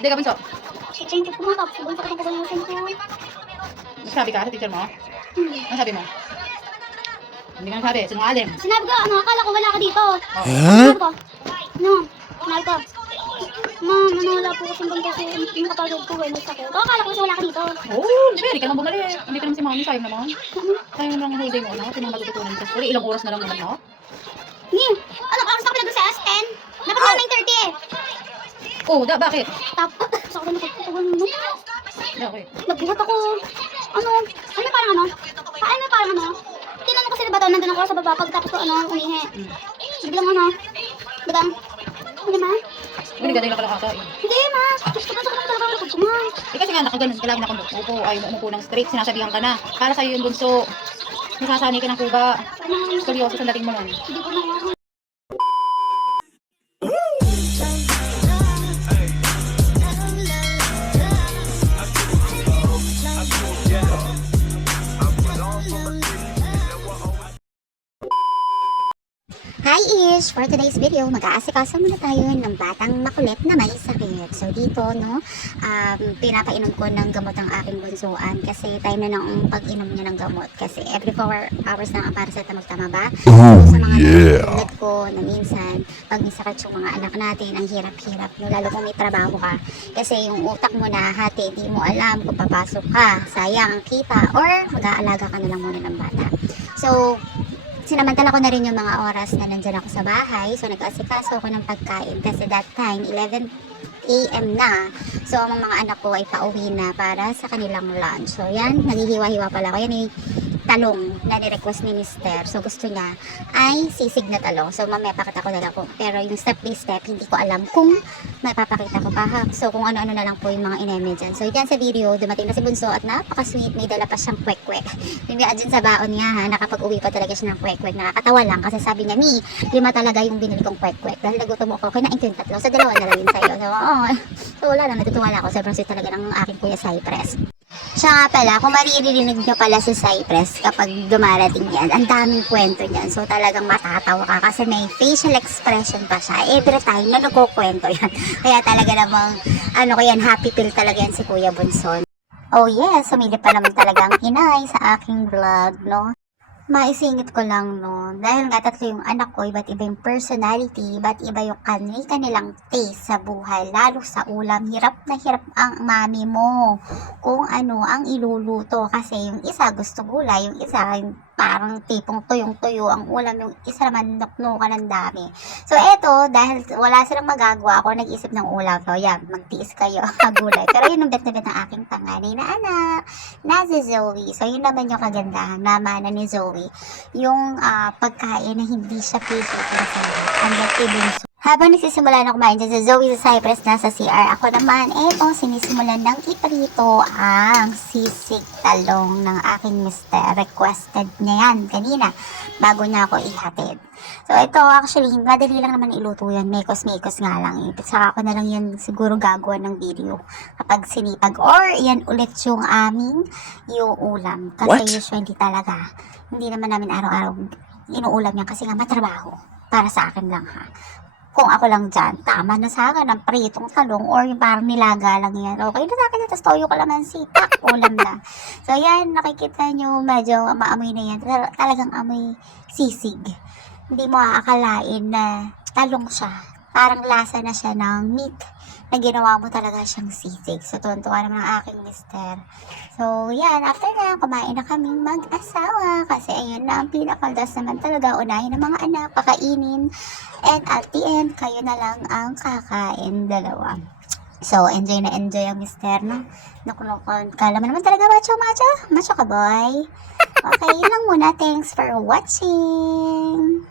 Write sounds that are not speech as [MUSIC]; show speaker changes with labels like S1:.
S1: Hindi ka bunso.
S2: Change ko mga tapos. Bunso ko ng kukulimusin ko.
S1: Nagsabi ka sa teacher mo?
S2: Hmm.
S1: Ano sabi mo? Hindi ka nagsabi. Sinungaling.
S2: Sinabi ko, ano, akala ko wala ka dito.
S1: Oh.
S2: Sinabi ko, no, sinabi ko, Ma'am, ano, wala po kasing bang kasi yung kapagod ko, eh, may sakit. O, akala ko kasi wala ka dito.
S1: Oh, pwede ka naman bumalik. Hindi ka naman si mami. Sayang naman. Sayang naman ang whole day mo. Ano? Ito mga matututunan ko. Uli, ilang oras na lang naman, no?
S2: Ni, ano, oras ako nag sa S10? Dapat na 9.30 eh.
S1: Oh, da, bakit?
S2: Tapos, sa ako nakapagpagal mo.
S1: Bakit?
S2: Nagbuhat ako. Ano, ano parang ano? Paano parang ano? Tinanong ko sila ba daw, nandun ako sa baba, pagtapos ko ano, umihi.
S1: Hmm.
S2: Biglang ano, biglang, hindi ma?
S1: Hindi ka lang pala kakain.
S2: Hindi ma, gusto ko sa kanila talaga ako ma.
S1: Eh kasi nga nakaganon ka lagi na kumukupo. Ayaw mo umupo ng straight. Sinasabihan ka na. Para sa'yo yung bunso. Nasasanay ka ng kuba.
S2: Ano,
S1: Seryoso sa dating mo nun.
S2: hindi ko na
S3: Ish! For today's video, mag-aasikaso muna tayo ng batang makulit na may sakit. So dito, no, um, pinapainom ko ng gamot ang aking bunsuan kasi time na ng pag-inom niya ng gamot. Kasi every 4 hours na ang paracetamol, tama ba?
S4: Oh,
S3: sa mga
S4: yeah.
S3: ko na minsan, pag may sakit yung mga anak natin, ang hirap-hirap, no, lalo kung may trabaho ka. Kasi yung utak mo na hati, di mo alam kung papasok ka, sayang ang kita, or mag-aalaga ka na lang muna ng bata. So, sinamantala ko na rin yung mga oras na nandyan ako sa bahay. So, nag-asikaso ako ng pagkain kasi that time, 11 a.m. na. So, ang mga anak ko ay pauwi na para sa kanilang lunch. So, yan, naghihiwa-hiwa pala ako. Yan eh, talong na ni-request ni Mister. So, gusto niya ay sisig na talong. So, mamaya pakita ko na lang po. Pero yung step by step, hindi ko alam kung may papakita ko pa ha. So, kung ano-ano na lang po yung mga ineme dyan. So, dyan sa video, dumating na si Bunso at napaka-sweet. May dala pa siyang kwek-kwek. [LAUGHS] Yung dyan sa baon niya ha, nakapag-uwi pa talaga siya ng kwek-kwek. Nakakatawa lang kasi sabi niya, Mi, lima talaga yung binili kong kwek-kwek. Dahil nagutom ako, kinain ko yung tatlo. So, dalawa na lang yun sa'yo. So, oo. [LAUGHS] So, wala lang. Natutuwa lang ako. Sobrang sweet talaga ng aking kuya Cypress. Siya nga pala, kung maririnig nyo pala si Cypress kapag dumarating yan, ang daming kwento niyan. So talagang matatawa ka kasi may facial expression pa siya. Every time na nagkukwento yan. [LAUGHS] Kaya talaga namang, ano ko yan, happy pill talaga yan si Kuya Bunson. Oh yes, sumilip pa naman talaga ang inay sa aking vlog, no? Maisingit ko lang, no? Dahil nga tatlo yung anak ko, iba't iba yung personality, iba't iba yung kani-kanilang taste sa buhay, lalo sa ulam. Hirap na hirap ang mami mo kung ano ang iluluto. Kasi yung isa gusto gulay, yung isa parang tipong tuyong-tuyo ang ulam, yung isa naman nuknukan ng dami. So, eto, dahil wala silang magagawa, ako nag-isip ng ulam. So, yan, magtiis kayo, [LAUGHS] gulay. Pero yun ang bet na bet ng aking panganay na anak, na si Zoe. So, yun naman yung kagandahan, namana ni Zoe. Yung ah, pagkain na hindi siya piso sa ang bunso. Habang nagsisimula na kumain dyan si Zoe sa Cypress na sa CR, ako naman, eto, sinisimulan ng iprito ang sisig talong ng aking mister. Requested niya yan kanina, bago niya ako ihatid. So, ito, actually, madali lang naman iluto yan. Mekos-mekos nga lang. eh. Saka ako na lang yan siguro gagawa ng video kapag sinipag. Or, yan ulit yung aming yung ulam. Kasi
S4: What?
S3: usually talaga, hindi naman namin araw-araw inuulam yan kasi nga matrabaho. Para sa akin lang ha kung ako lang dyan, tama na sa akin ang pritong talong or yung parang nilaga lang yan. Okay na sa akin, tapos toyo ko lang ng sitak, ulam na. [LAUGHS] So yan, nakikita nyo, medyo maamoy na yan. Tal- talagang amoy sisig. Hindi mo aakalain na talong siya. Parang lasa na siya ng meat na ginawa mo talaga siyang sisig. So, tuwan-tuwa naman ang aking mister. So, yan. After na, kumain na kaming mag-asawa. Kasi ayun na, ang pinakaldas naman talaga. Unahin ng mga anak, pakainin. And at the end, kayo na lang ang kakain dalawa. So, enjoy na enjoy ang mister, no? Nakunukon. Kala mo naman talaga, macho, macho? Macho ka, boy? Okay, yun lang muna. Thanks for watching.